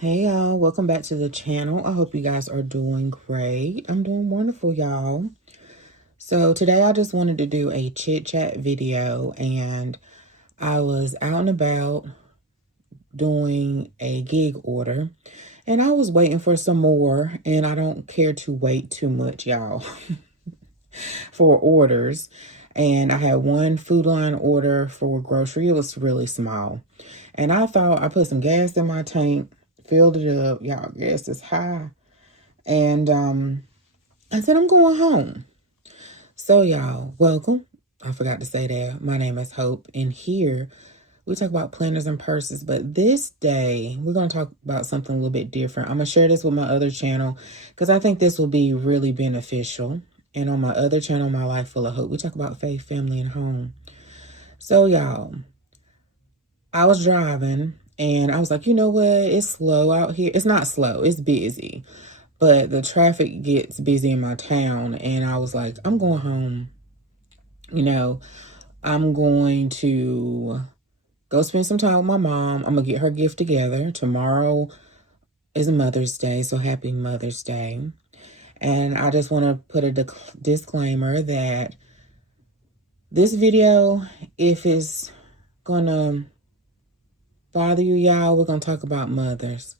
Hey y'all, welcome back to the channel. I hope you guys are doing great. I'm doing wonderful, y'all. So today I just wanted to do a chit chat video, and I was out and about doing a gig order, and I was waiting for some more, and I don't care to wait too much, y'all, for orders. And I had one Food Line order for grocery. It was really small. And I thought I put some gas in my tank, filled it up. Y'all, gas is high. And I said, I'm going home. So, y'all, welcome. I forgot to say that. My name is Hope. And here we talk about planners and purses. But this day, we're going to talk about something a little bit different. I'm going to share this with my other channel because I think this will be really beneficial. And on my other channel, My Life Full of Hope, we talk about faith, family, and home. So, y'all, I was driving and I was like, you know what? It's slow out here. It's not slow. It's busy. But the traffic gets busy in my town. And I was like, I'm going home. You know, I'm going to go spend some time with my mom. I'm going to get her gift together. Tomorrow is Mother's Day. So happy Mother's Day. And I just want to put a disclaimer that this video, if it's going to bother you, y'all, we're going to talk about mothers.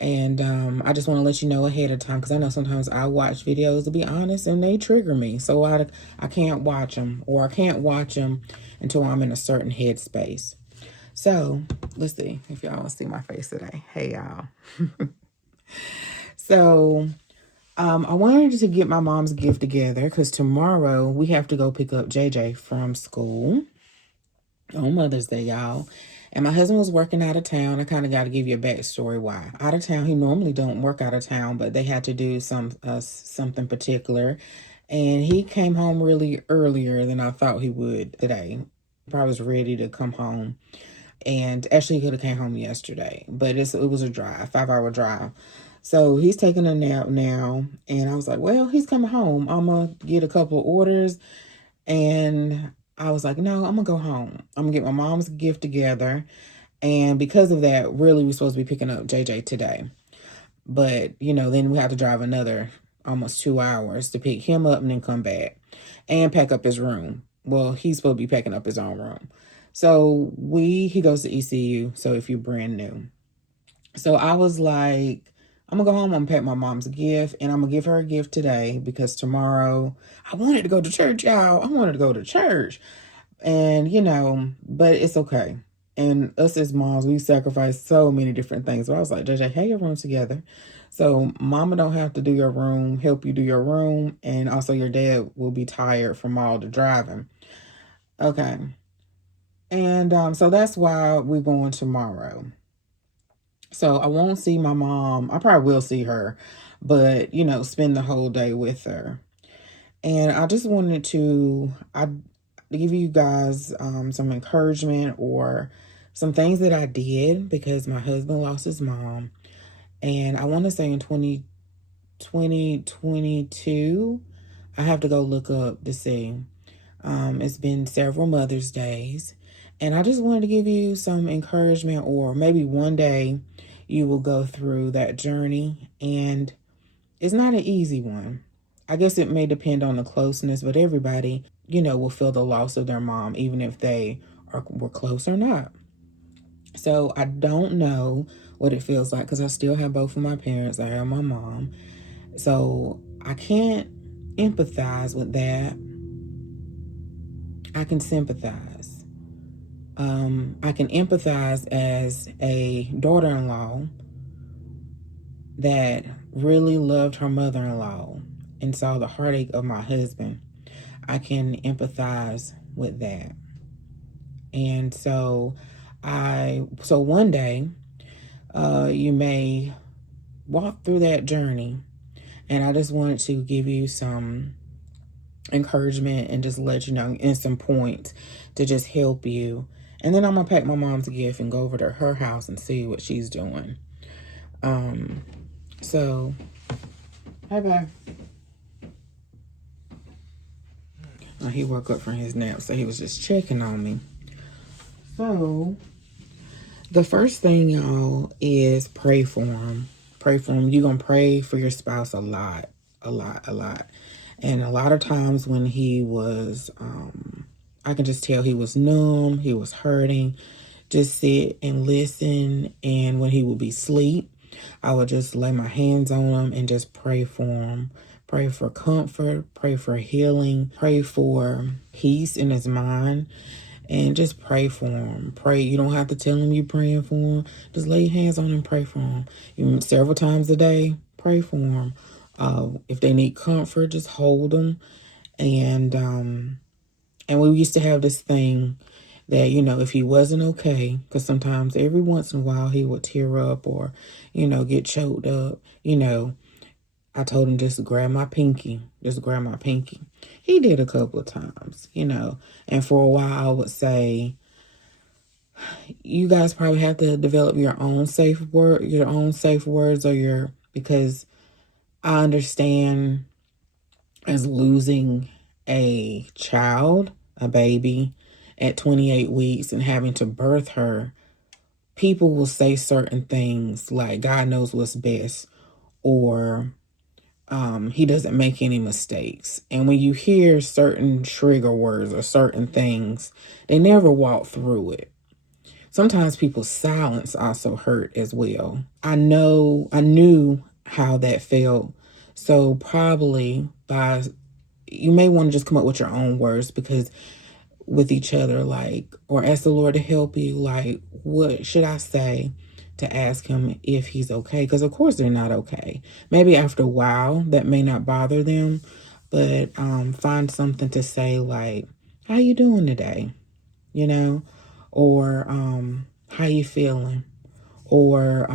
And I just want to let you know ahead of time, because I know sometimes I watch videos, to be honest, and they trigger me. So I can't watch them, or I can't watch them until I'm in a certain headspace. So let's see if y'all see my face today. Hey, y'all. So I wanted to get my mom's gift together because tomorrow we have to go pick up JJ from school on Mother's Day, y'all. And my husband was working out of town. I kind of got to give you a backstory why. Out of town, he normally don't work out of town, but they had to do something particular. And he came home really earlier than I thought he would today. Probably was ready to come home. And actually, he could have came home yesterday, but it was a drive, 5-hour drive. So he's taking a nap now. And I was like, well, he's coming home. I'm going to get a couple of orders. And I was like, no, I'm going to go home. I'm going to get my mom's gift together. And because of that, really, we're supposed to be picking up JJ today. But, then we have to drive another almost 2 hours to pick him up and then come back and pack up his room. Well, he's supposed to be packing up his own room. So he goes to ECU. So if you're brand new. So I was like, I'm going to go home. I'm going to pack my mom's gift, and I'm going to give her a gift today because tomorrow I wanted to go to church, y'all. I wanted to go to church. And, but it's okay. And us as moms, we sacrifice so many different things. So I was like, JJ, have your room together. So mama don't have to do your room, help you do your room. And also your dad will be tired from all the driving. Okay. And so that's why we're going tomorrow. So I won't see my mom. I probably will see her, but, spend the whole day with her. And I just wanted to give you guys some encouragement or some things that I did because my husband lost his mom. And I want to say in 2022, I have to go look up to see. It's been several Mother's Days. And I just wanted to give you some encouragement, or maybe one day you will go through that journey. And it's not an easy one. I guess it may depend on the closeness, but everybody, will feel the loss of their mom, even if they were close or not. So I don't know what it feels like because I still have both of my parents. I have my mom. So I can't empathize with that. I can sympathize. I can empathize as a daughter-in-law that really loved her mother-in-law and saw the heartache of my husband. I can empathize with that. And so one day, you may walk through that journey, and I just wanted to give you some encouragement and just let you know, and some points to just help you. And then I'm gonna pack my mom's gift and go over to her house and see what she's doing. So, hi, bye. He woke up from his nap, so he was just checking on me. So, The first thing, y'all, is pray for him. Pray for him. You're going to pray for your spouse a lot, a lot, a lot. And a lot of times when he was, I can just tell he was numb, he was hurting. Just sit and listen. And when he would be asleep, I would just lay my hands on him and just pray for him. Pray for comfort, pray for healing, pray for peace in his mind, and just pray for him. Pray. You don't have to tell him you're praying for him. Just lay your hands on him and pray for him. Even several times a day, pray for him. If they need comfort, just hold them. And we used to have this thing that, if he wasn't okay, because sometimes every once in a while he would tear up or, get choked up, I told him just grab my pinky. Just grab my pinky. He did a couple of times, And for a while I would say, you guys probably have to develop your own safe words because I understand as losing a child, a baby, at 28 weeks and having to birth her. People will say certain things like God knows what's best, or he doesn't make any mistakes. And when you hear certain trigger words or certain things, they never walk through it. Sometimes people's silence also hurt as well. I knew how that felt. So probably you may want to just come up with your own words with each other, or ask the Lord to help you, what should I say to ask him if he's okay? Because of course they're not okay. Maybe after a while that may not bother them, but find something to say like, how you doing today? Or how you feeling? Or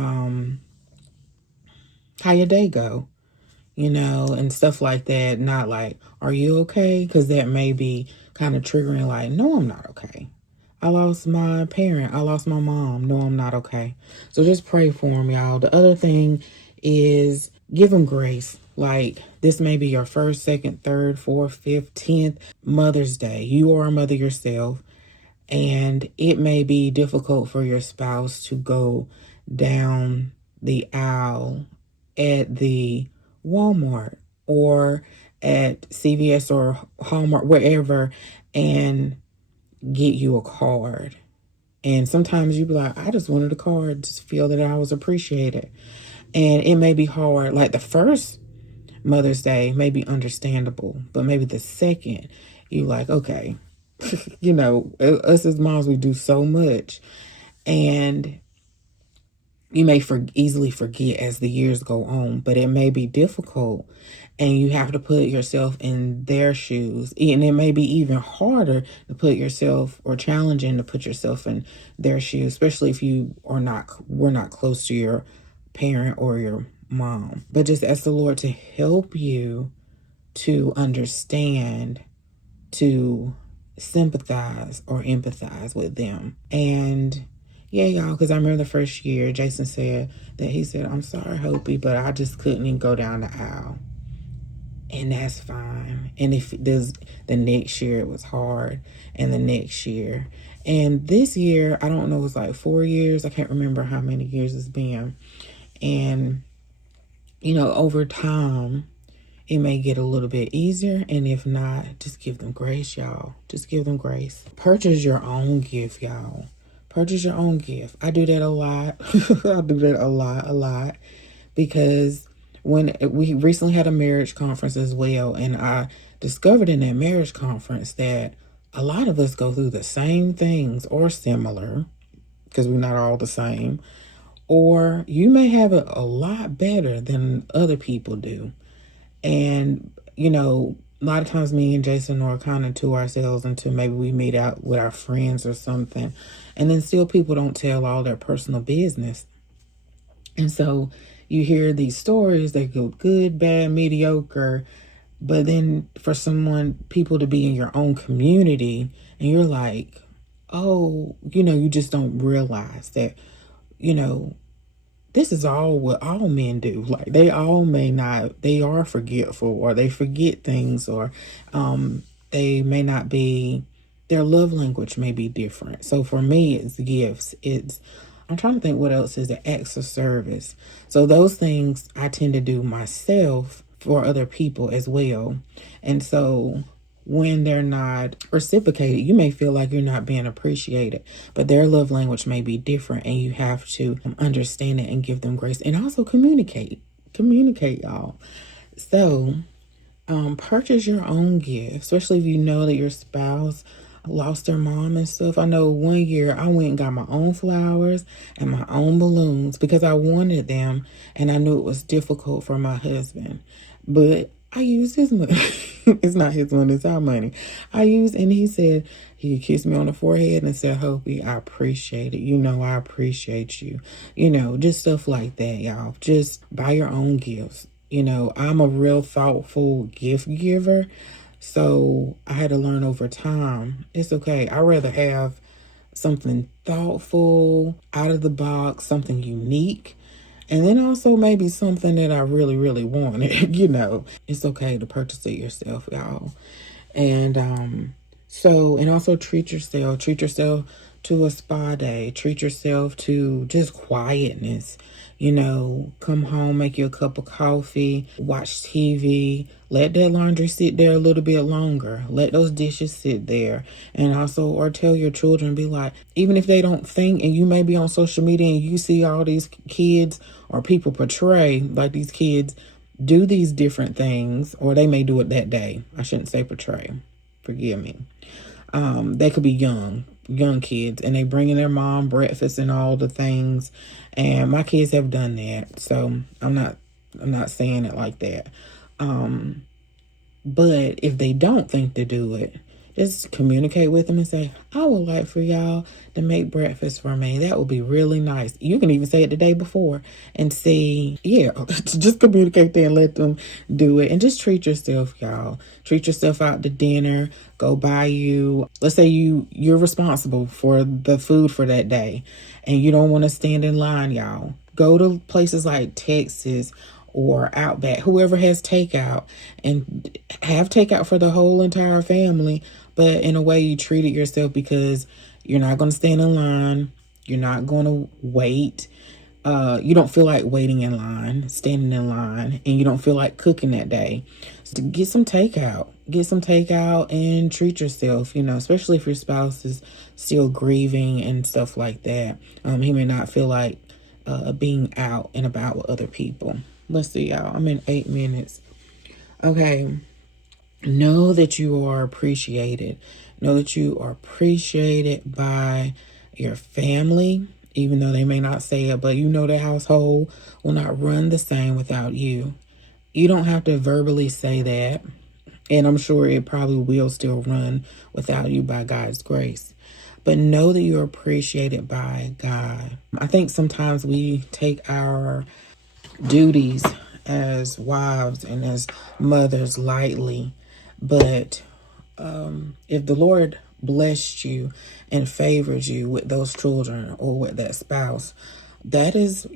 how your day go? And stuff like that. Not like, are you okay? Because that may be kind of triggering, like, no, I'm not okay. I lost my parent. I lost my mom. No, I'm not okay. So just pray for him, y'all. The other thing is give him grace. Like, this may be your first, second, third, fourth, fifth, 10th Mother's Day. You are a mother yourself. And it may be difficult for your spouse to go down the aisle at the Walmart or at CVS or Hallmark, wherever, and get you a card. And sometimes you be like, I just wanted a card to feel that I was appreciated. And it may be hard. Like the first Mother's Day may be understandable, but maybe the second, you like, okay, us as moms, we do so much. And you may easily forget as the years go on, but it may be difficult and you have to put yourself in their shoes. And it may be even harder to put yourself, or challenging to put yourself in their shoes, especially if we're not close to your parent or your mom. But just ask the Lord to help you to understand, to sympathize or empathize with them. And yeah, y'all, because I remember the first year Jason said, I'm sorry, Hopi, but I just couldn't even go down the aisle. And that's fine. And if the next year it was hard, and the next year. And this year, I don't know, it's like 4 years. I can't remember how many years it's been. And, over time, it may get a little bit easier. And if not, just give them grace, y'all. Just give them grace. Purchase your own gift, y'all. Purchase your own gift. I do that a lot. I do that a lot. Because when we recently had a marriage conference as well, and I discovered in that marriage conference that a lot of us go through the same things or similar, because we're not all the same, or you may have it a lot better than other people do. And, a lot of times me and Jason are kind of to ourselves until maybe we meet out with our friends or something. And then still people don't tell all their personal business. And so you hear these stories, they go good, bad, mediocre. But then for people to be in your own community, and you're like, oh, you just don't realize that, this is all what all men do. Like they are forgetful, or they forget things, or they may not be, their love language may be different. So for me, it's gifts. I'm trying to think what else is it. Acts of service. So those things I tend to do myself for other people as well. And so when they're not reciprocated, you may feel like you're not being appreciated, but their love language may be different, and you have to understand it and give them grace, and also communicate, y'all. So purchase your own gift, especially if you know that your spouse lost their mom and stuff. I know one year I went and got my own flowers and my own balloons because I wanted them, and I knew it was difficult for my husband. But I used his money. It's not his money, it's our money. And he said, he kissed me on the forehead and said, Hopi, I appreciate it. You know, I appreciate you. You know, just stuff like that, y'all. Just buy your own gifts. You know, I'm a real thoughtful gift giver. So I had to learn over time. It's okay. I'd rather have something thoughtful, out of the box, something unique. And then also maybe something that I really, really wanted. You know, it's okay to purchase it yourself, y'all. And and also treat yourself. Treat yourself to a spa day. Treat yourself to just quietness. You know, come home, make you a cup of coffee, watch TV, let that laundry sit there a little bit longer. Let those dishes sit there. And also, or tell your children, be like, even if they don't think, and you may be on social media and you see all these kids or people portray like these kids do these different things, or they may do it that day. I shouldn't say portray. Forgive me. They could be young kids, and they bringing their mom breakfast and all the things. And my kids have done that, so I'm not saying it like that. But if they don't think to do it, just communicate with them and say, I would like for y'all to make breakfast for me. That would be really nice. You can even say it the day before and see, just communicate there and let them do it. And just treat yourself, y'all. Treat yourself out to dinner. Go buy you, let's say you're responsible for the food for that day and you don't want to stand in line, y'all. Go to places like Texas or Outback, whoever has takeout, and have takeout for the whole entire family, but in a way you treat it yourself, because you're not going to stand in line. You're not going to wait. You don't feel like waiting in line, standing in line, and you don't feel like cooking that day. So get some takeout. Get some takeout and treat yourself, you know, especially if your spouse is still grieving and stuff like that. He may not feel like being out and about with other people. Let's see, y'all. I'm in 8 minutes. Okay. Know that you are appreciated. Know that you are appreciated by your family, even though they may not say it, but you know the household will not run the same without you. You don't have to verbally say that. And I'm sure it probably will still run without you by God's grace. But know that you're appreciated by God. I think sometimes we take our duties as wives and as mothers lightly, but if the Lord blessed you and favored you with those children or with that spouse, that is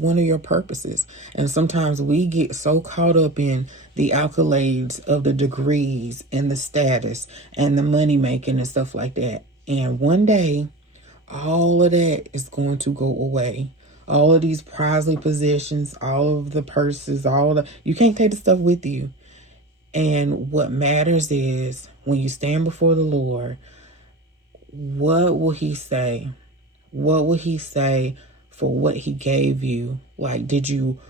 one of your purposes. And sometimes we get so caught up in the accolades of the degrees and the status and the money making and stuff like that, and one day all of that is going to go away. All of these prizely possessions, all of the purses, you can't take the stuff with you. And what matters is when you stand before the Lord, what will he say? What will he say for what he gave you? Like, did you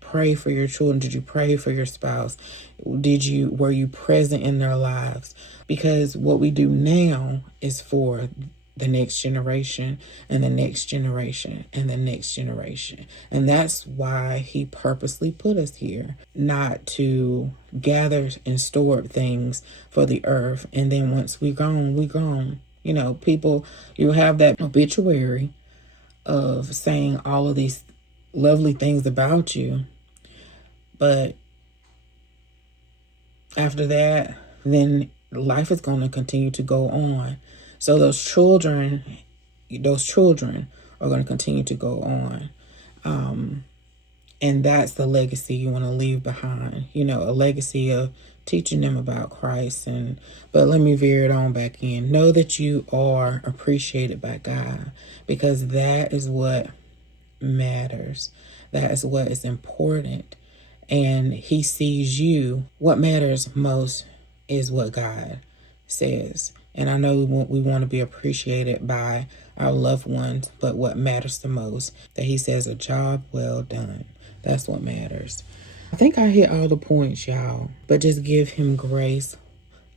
pray for your children? Did you pray for your spouse? Were you present in their lives? Because what we do now is for the next generation and the next generation and the next generation. And that's why he purposely put us here, not to gather and store up things for the earth. And then once we're gone. You know, people, you have that obituary of saying all of these lovely things about you. But after that, then life is going to continue to go on. So those children are going to continue to go on. And that's the legacy you want to leave behind. You know, a legacy of teaching them about Christ. But let me veer it on back in. Know that you are appreciated by God, because that is what matters. That is what is important. And he sees you. What matters most is what God says. And I know we want to be appreciated by our loved ones, but what matters the most, that he says, a job well done. That's what matters. I think I hit all the points, y'all, but just give him grace,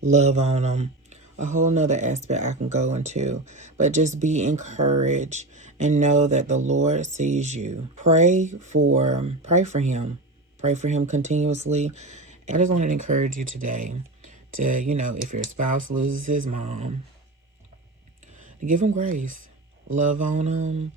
love on him. A whole nother aspect I can go into, but just be encouraged and know that the Lord sees you. Pray for him. Pray for him continuously. I just wanted to encourage you today to, if your spouse loses his mom, give him grace, love on him,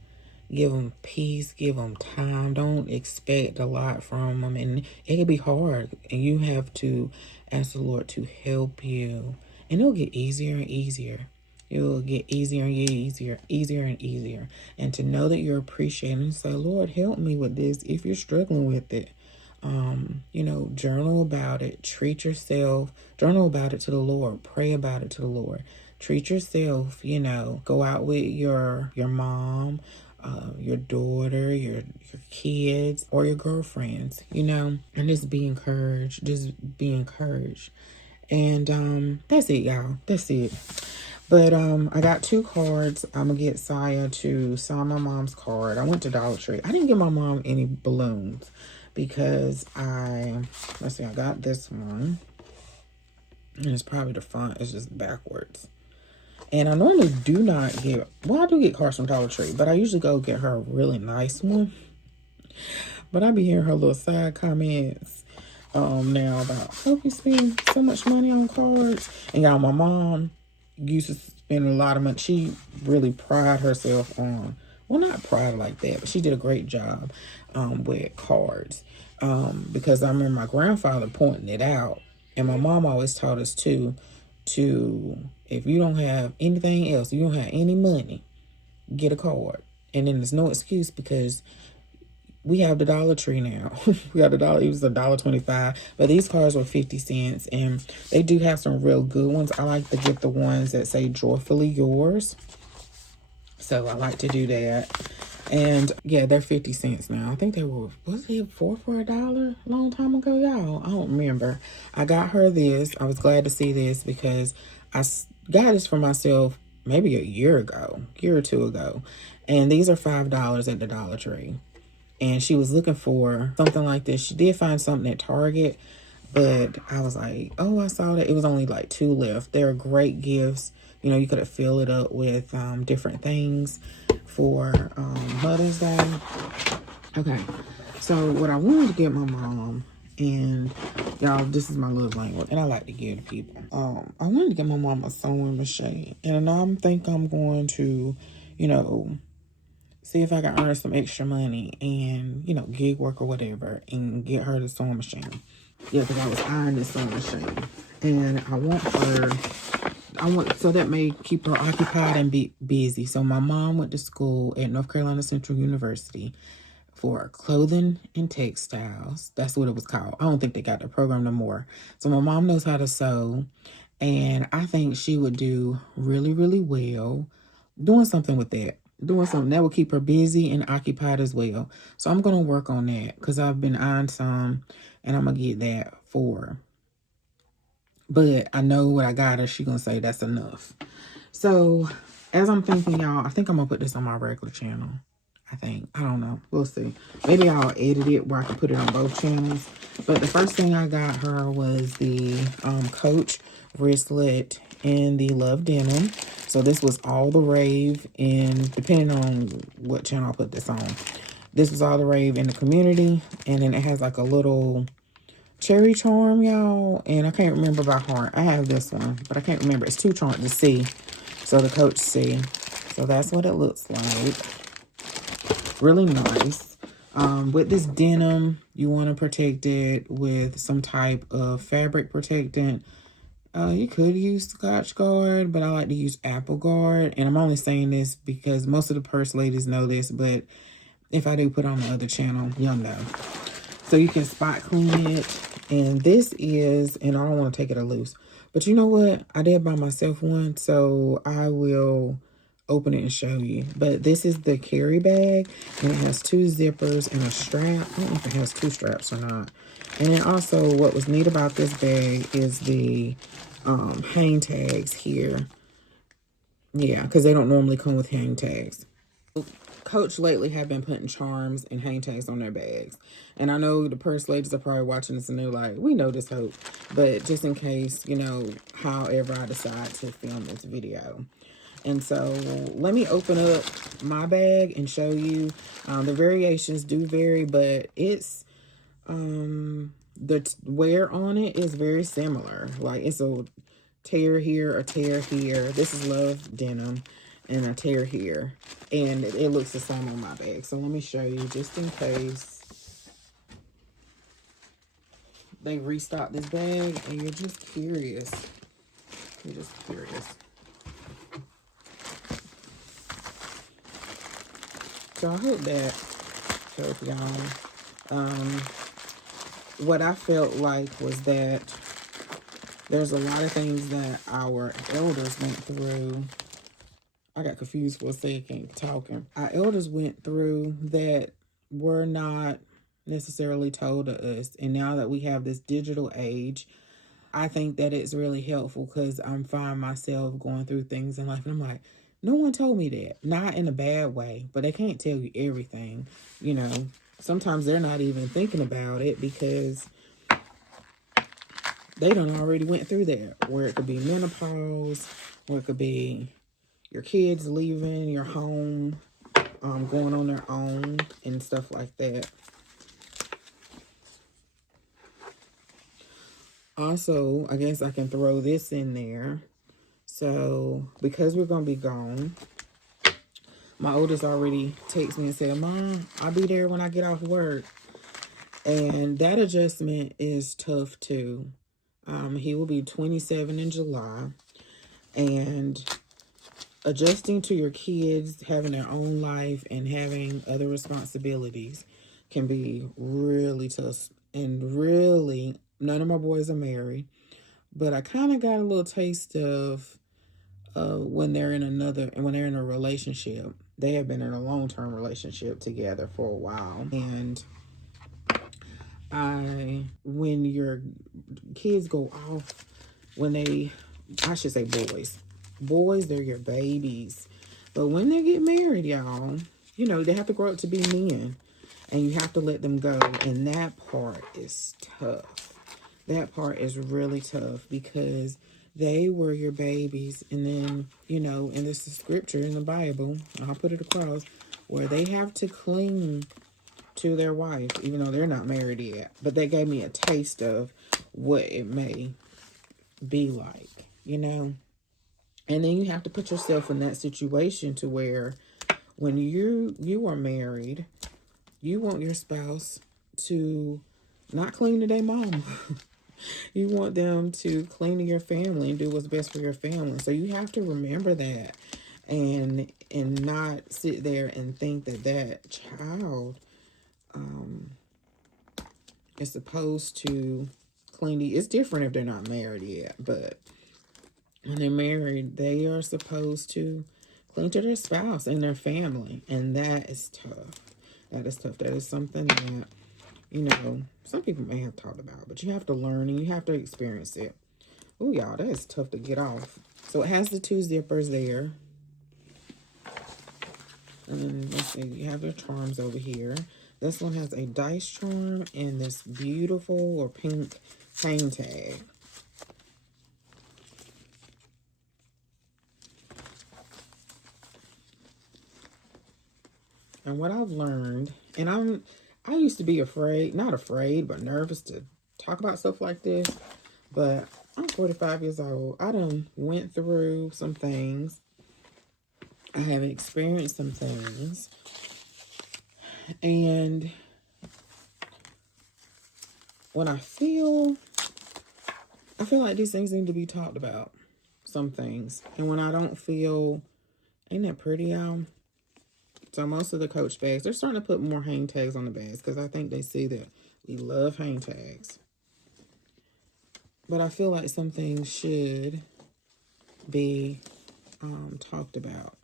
give him peace, give him time. Don't expect a lot from him. And it can be hard, and you have to ask the Lord to help you. And it'll get easier and easier. It will get easier and easier, easier and easier. And to know that you're appreciating and say, Lord, help me with this if you're struggling with it. Journal about it. Treat yourself. Journal about it to the Lord. Pray about it to the Lord. Treat yourself, go out with your mom, your daughter, your kids, or your girlfriends, and just be encouraged. Just be encouraged. And that's it, y'all. That's it. But I got 2 cards. I'm gonna get Saya to sign my mom's card. I went to Dollar Tree. I didn't give my mom any balloons because I got this one. And it's probably the font is just backwards. And I normally do not get, I do get cards from Dollar Tree, but I usually go get her a really nice one. But I be hearing her little side comments now about, hope you spend so much money on cards. And y'all, my mom used to spend a lot of money. She really pride herself on, not pride like that, but she did a great job with cards. Because I remember my grandfather pointing it out. And my mom always taught us to if you don't have anything else, you don't have any money, get a card. And then there's no excuse, because we have the Dollar Tree now. We got it was $1.25, but these cards were 50 cents, and they do have some real good ones. I like to get the ones that say joyfully yours. So I like to do that. And yeah, they're 50 cents now. I think they were, was it 4 for $1 a long time ago, y'all? I don't remember. I got her this. I was glad to see this because I got this for myself maybe a year or 2 ago. And these are $5 at the Dollar Tree. And she was looking for something like this. She did find something at Target, but I was like, oh, I saw that. It was only like 2 left. They're great gifts. You could have filled it up with different things for Mother's Day. Okay, so what I wanted to get my mom, and y'all, this is my love language, and I like to give to people. I wanted to get my mom a sewing machine, and I think I'm going to, see if I can earn some extra money and, gig work or whatever, and get her the sewing machine. Yeah, because I was eyeing this sewing machine, and so that may keep her occupied and be busy. So my mom went to school at North Carolina Central University for clothing and textiles. That's what it was called. I don't think they got the program no more. So my mom knows how to sew, and I think she would do really, really well doing something with that. Doing something that will keep her busy and occupied as well. So I'm going to work on that because I've been eyeing some, and I'm going to get that for her. But I know what I got her, she's going to say that's enough. So as I'm thinking, y'all, I think I'm going to put this on my regular channel. I don't know. We'll see. Maybe I'll edit it where I can put it on both channels. But the first thing I got her was the Coach wristlet in the Love Denim. So this was all the rave in, depending on what channel I put this on. This was all the rave in the community. And then it has like a little cherry charm, y'all. And I can't remember by heart. I have this one, but I can't remember. It's too charmed to see. So the Coach C. So that's what it looks like. Really nice. With this denim, you want to protect it with some type of fabric protectant. You could use Scotch Guard, but I like to use Apple Guard. And I'm only saying this because most of the purse ladies know this, but if I do put on the other channel, y'all know. so you can spot clean it. And this is, and I don't want to take it loose, but you know what? I did buy myself one, so I will open it and show you. But this is the carry bag, and it has 2 zippers and a strap. I don't know if it has 2 straps or not. And then also, what was neat about this bag is the hang tags here. Yeah, because they don't normally come with hang tags. Coach lately have been putting charms and hang tags on their bags. And I know the purse ladies are probably watching this and they're like, we know this, Hope. But just in case, you know, however I decide to film this video. And so let me open up my bag and show you. The variations do vary, but it's, the wear on it is very similar. Like it's a tear here, a tear here. This is Love Denim, and a tear here. And it looks the same on my bag. So let me show you just in case they restock this bag and you're just curious. You're just curious. So I hope that helped y'all. What I felt like was that there's a lot of things that our elders went through. I got confused for a second talking. Our elders went through that were not necessarily told to us. And now that we have this digital age, I think that it's really helpful because I'm finding myself going through things in life and I'm like, no one told me that. Not in a bad way, but they can't tell you everything. You know, sometimes they're not even thinking about it because they done already went through that, where it could be menopause, or it could be your kids leaving your home, going on their own and stuff like that. Also, I guess I can throw this in there. So, because we're going to be gone, my oldest already texted me and said, Mom, I'll be there when I get off work. And that adjustment is tough too. He will be 27 in July. And adjusting to your kids having their own life and having other responsibilities can be really tough. And really, none of my boys are married, but I kind of got a little taste of when they're in a relationship. They have been in a long-term relationship together for a while. And when your kids go off, I should say boys, they're your babies. But when they get married, y'all, you know, they have to grow up to be men. And you have to let them go. And that part is tough. That part is really tough because they were your babies. And then, you know, and this is scripture in the Bible, and I'll put it across, where they have to cling to their wife, even though they're not married yet. But they gave me a taste of what it may be like, you know. And then you have to put yourself in that situation to where when you are married, you want your spouse to not cling to their mom. You want them to cling to your family and do what's best for your family. So you have to remember that and not sit there and think that that child is supposed to cling to you. It's different if they're not married yet, but when they're married, they are supposed to cling to their spouse and their family. And that is tough. That is tough. That is something that, you know, some people may have talked about, but you have to learn and you have to experience it. Oh, y'all, that is tough to get off. So it has the 2 zippers there. And then, let's see, you have the charms over here. This one has a dice charm and this beautiful or pink hang tag. And what I've learned, and I used to be afraid, not afraid, but nervous to talk about stuff like this. But I'm 45 years old. I done went through some things. I have experienced some things. And when I feel like these things need to be talked about. Some things. And when I don't feel, ain't that pretty, y'all? So most of the Coach bags, they're starting to put more hang tags on the bags because I think they see that We love hang tags. But I feel like some things should be talked about.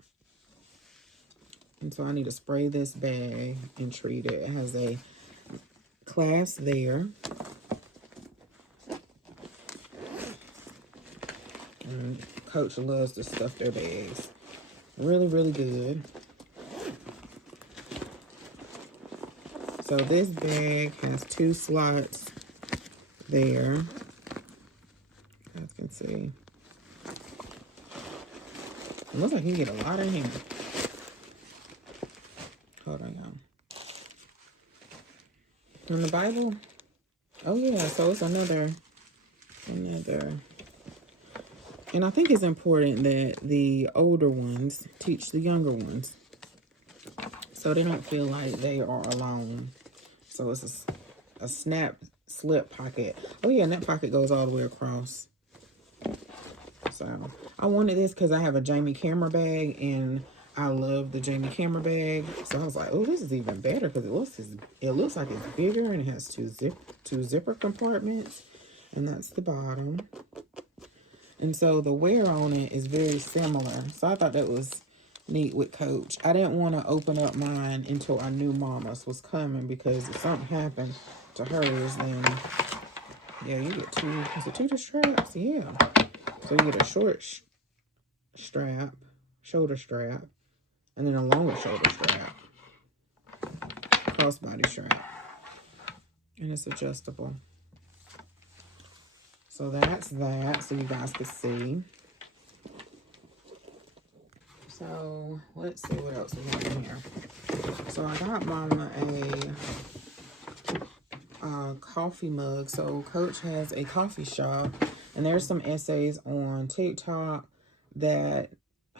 And so I need to spray this bag and treat it. It has a clasp there. And Coach loves to stuff their bags. Really, really good. So this bag has 2 slots there. As you can see. It looks like you get a lot in here. Hold on, y'all. And the Bible. Oh yeah, so it's another. And I think it's important that the older ones teach the younger ones, so they don't feel like they are alone. So it's a slip pocket. Oh yeah, and that pocket goes all the way across. So I wanted this because I have a Jamie camera bag, and I love the Jamie camera bag. So I was like, oh, this is even better because it looks like it's bigger, and it has two zipper compartments, and that's the bottom. And so the wear on it is very similar. So I thought that was neat with Coach. I didn't want to open up mine until I knew Mama's was coming, because if something happened to hers, then yeah, you get 2. Is it 2 straps? Yeah. So you get a short strap, shoulder strap, and then a longer shoulder strap, crossbody strap, and it's adjustable. So that's that, so you guys can see. So let's see what else we have in here. So I got Mama a coffee mug. So Coach has a coffee shop, and there's some essays on TikTok that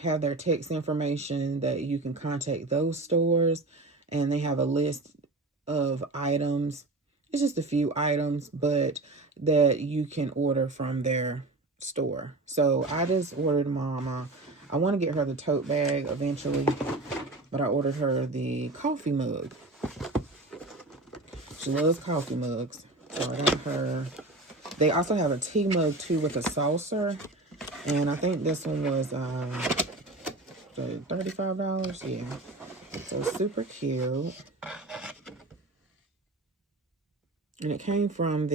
have their text information that you can contact those stores, and they have a list of items. It's just a few items, but that you can order from their store. So I just ordered Mama. I want to get her the tote bag eventually, but I ordered her the coffee mug. She loves coffee mugs. So I got her. They also have a tea mug too with a saucer. And I think this one was $35. Yeah. So super cute. And it came from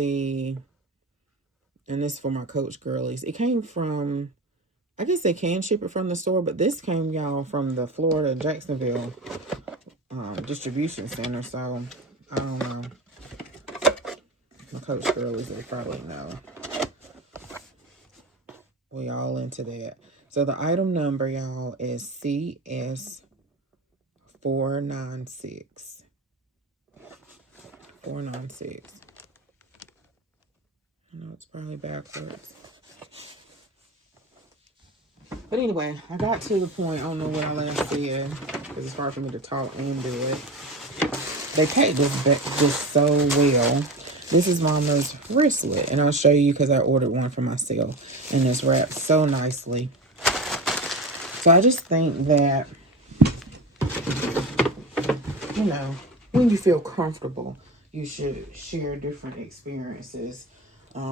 and this is for my Coach girlies. It came from, I guess they can ship it from the store, but this came, y'all, from the Florida Jacksonville distribution center. So I don't know. My Coach girlies, they probably know. We all into that. So the item number, y'all, is CS496. 496. I know it's probably backwards. But anyway, I got to the point, I don't know what I last said, because it's hard for me to talk and do it. They packed this so well. This is Mama's wristlet, and I'll show you because I ordered one for myself, and it's wrapped so nicely. So I just think that, you know, when you feel comfortable, you should share different experiences,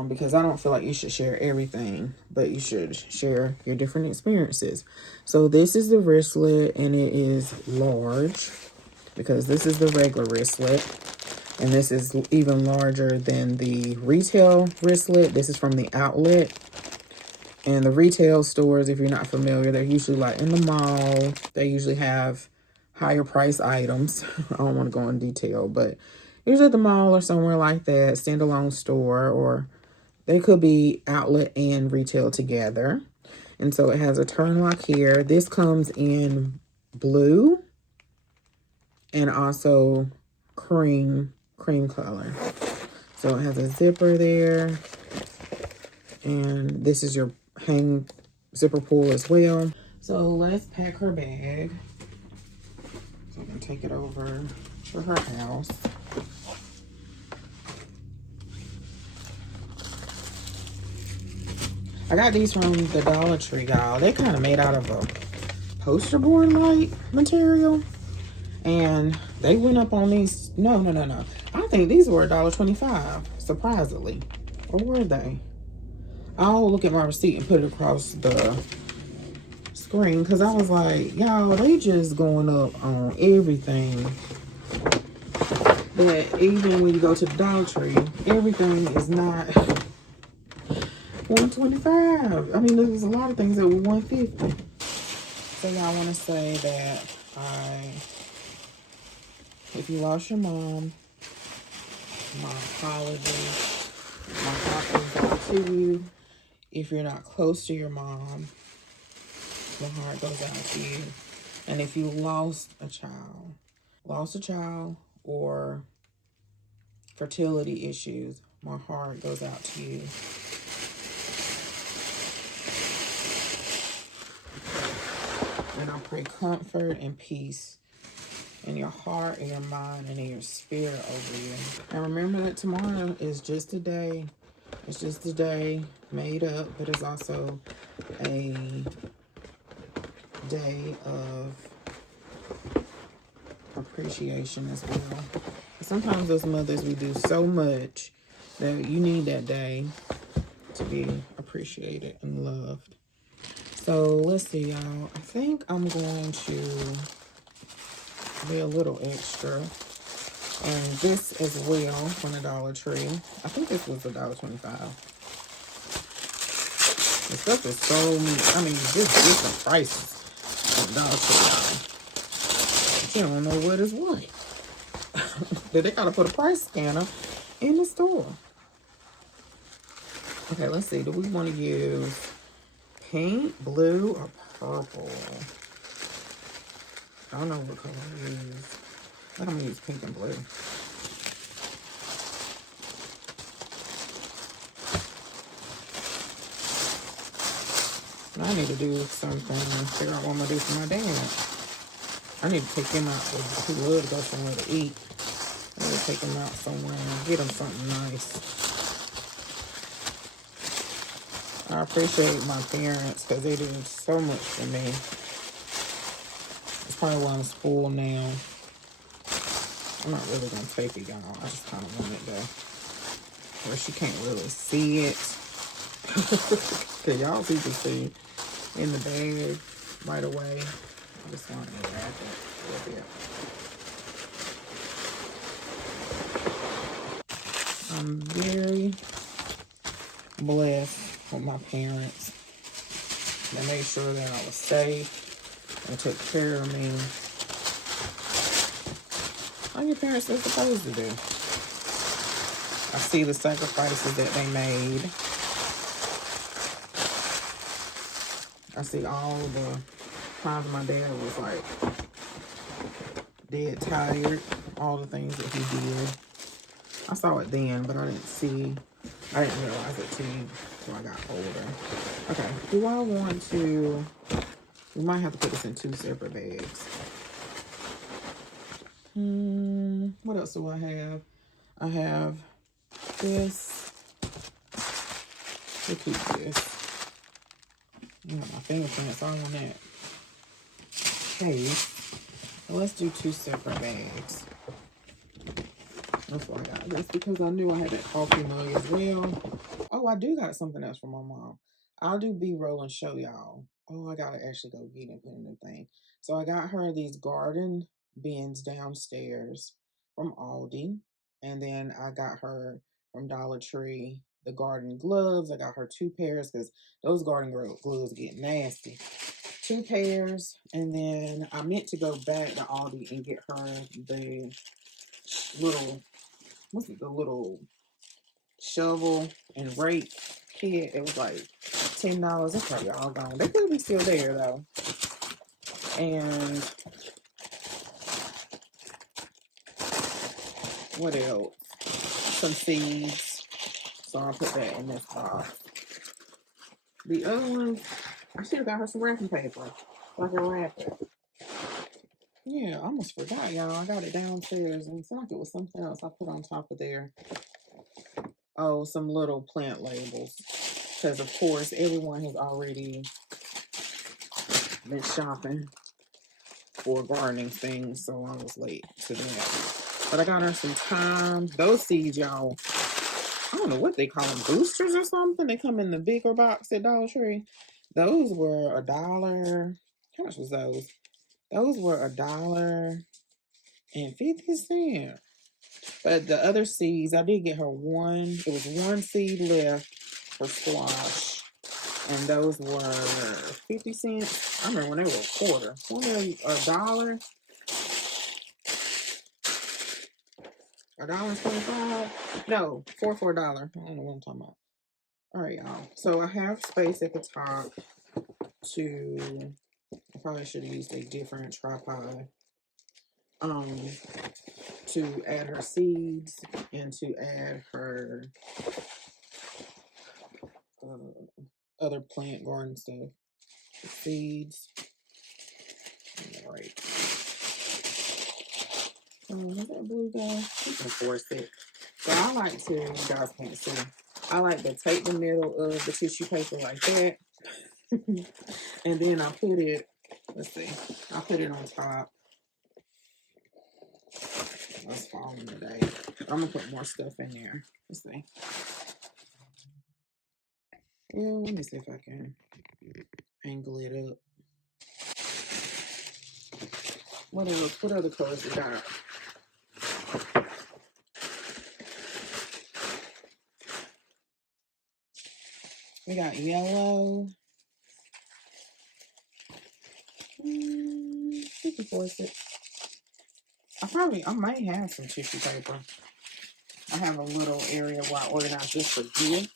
because I don't feel like you should share everything, but you should share your different experiences. So this is the wristlet, and it is large, because this is the regular wristlet. And this is even larger than the retail wristlet. This is from the outlet. And the retail stores, if you're not familiar, they're usually like in the mall. They usually have higher price items. I don't want to go in detail, but usually at the mall or somewhere like that, standalone store, or they could be outlet and retail together. And so it has a turn lock here. This comes in blue and also cream color. So it has a zipper there, and this is your hang zipper pull as well. So let's pack her bag. So I'm gonna take it over to her house. I got these from the Dollar Tree, y'all. They're kind of made out of a poster board like material, and they went up on these No. I think these were $1.25, surprisingly. Or were they? I'll look at my receipt and put it across the screen because I was like, y'all, they just going up on everything. But even when you go to the Dollar Tree, everything is not $1.25. I mean, there's a lot of things that were $1.50. So y'all want to say that if you lost your mom, my apologies. My heart goes out to you. If you're not close to your mom, my heart goes out to you. And if you lost a child, or fertility issues, my heart goes out to you. And I pray comfort and peace in your heart, in your mind, and in your spirit over you. And remember that tomorrow is just a day. It's just a day made up, but it's also a day of appreciation as well. Sometimes as mothers, we do so much that you need that day to be appreciated and loved. So let's see, y'all. I think I'm going to be a little extra. And this as well from the Dollar Tree. I think this was $1.25. The stuff is so, I mean, just different prices from Dollar Tree, y'all. You don't know what is what. But they gotta put a price scanner in the store. Okay, let's see. Do we want to use pink, blue, or purple? I don't know what color to use. I'm gonna use pink and blue. I need to do something and figure out what I'm gonna do for my dad. I need to take him out. He loves to go somewhere to eat. I need to take him out somewhere and get him something nice. I appreciate my parents because they do so much for me. It's probably why I'm spoiled now. I'm not really going to take it, y'all. I just kind of want it to where she can't really see it. Because y'all see can see in the bag right away. I just want to wrap it a little bit. I'm very blessed with my parents. They made sure that I was safe and took care of me. How your parents are supposed to do. I see the sacrifices that they made. I see all the times my dad was like dead tired. All the things that he did. I saw it then, but I didn't realize it till I got older. Okay, do I want to, we might have to put this in 2 separate bags. What else do I have? I have this. We'll keep this. You know, my fingerprints all on that case. So let's do 2 separate bags. That's why I got this, because I knew I had that coffee mug as well. Oh, I do got something else from my mom. I'll do B-roll and show y'all. Oh, I gotta actually go get it and put in the thing. So I got her these garden bins downstairs from Aldi. And then I got her from Dollar Tree the garden gloves. I got her 2 pairs because those garden gloves get nasty. 2 pairs. And then I meant to go back to Aldi and get her the little, the little shovel and rake kit. It was like $10. It's probably all gone. They could be still there though. And what else? Some seeds. So I'll put that in this box. The other one, I should have got her some wrapping paper. So I can wrap it. Yeah, I almost forgot, y'all. I got it downstairs and it seemed like it was something else I put on top of there. Oh, some little plant labels. Because of course everyone has already been shopping for gardening things, so I was late to that. But I got her some thyme. Those seeds, y'all, I don't know what they call them, boosters or something. They come in the bigger box at Dollar Tree. Those were $1. How much was those? Those were $1.50. But the other seeds, I did get her one. It was one seed left for squash. And those were 50 cents. I remember when they were a quarter. When they were $1, $1.25. No, for $1. I don't know what I'm talking about. All right, y'all. So I have space at the top to. I probably should have used a different tripod. To add her seeds and to add her other plant garden stuff. The seeds. All right. Is that blue guy? You can force it. So I like to, you guys can't see, I like to take the middle of the tissue paper like that. And then I put it, let's see, I put it on top. That's falling today. I'm going to put more stuff in there. Let's see. Well, let me see if I can angle it up. What else? What other colors we got? We got yellow. You can force it. I might have some tissue paper. I have a little area where I organized this for gift,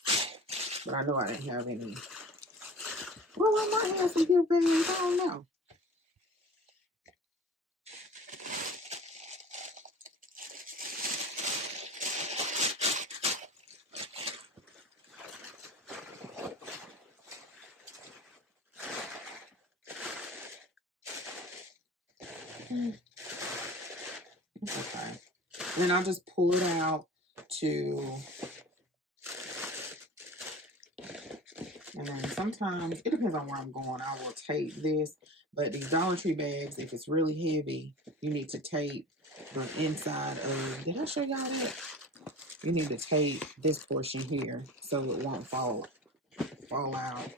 but I know I didn't have any. Well, I might have some gift bags. I don't know. It's okay. And then I'll just pull it out to, and then sometimes, it depends on where I'm going, I will tape this. But these Dollar Tree bags, if it's really heavy, you need to tape the inside of, did I show y'all that? You need to tape this portion here so it won't fall out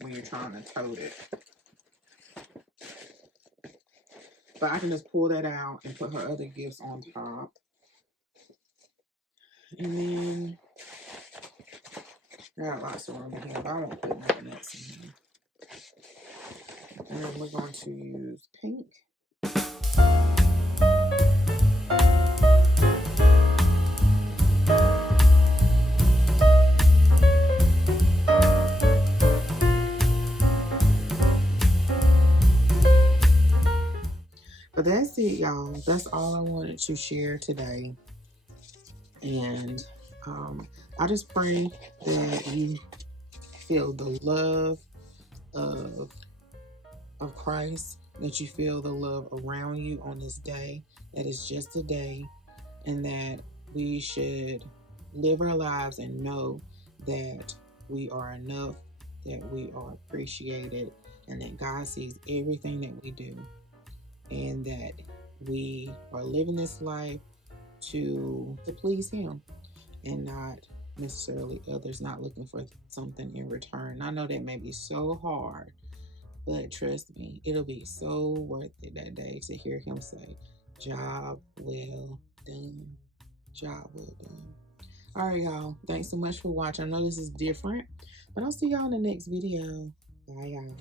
when you're trying to tote it. But I can just pull that out and put her other gifts on top. And then I got lots of room in here, but I won't put nothing else in here. And then we're going to use pink. But that's it, y'all. That's all I wanted to share today. And I just pray that you feel the love of Christ, that you feel the love around you on this day, that it's just a day, and that we should live our lives and know that we are enough, that we are appreciated, and that God sees everything that we do, and that we are living this life to please Him and not necessarily others, not looking for something in return. I know that may be so hard, but trust me, it'll be so worth it that day to hear Him say, job well done. Job well done. All right, y'all. Thanks so much for watching. I know this is different, but I'll see y'all in the next video. Bye, y'all.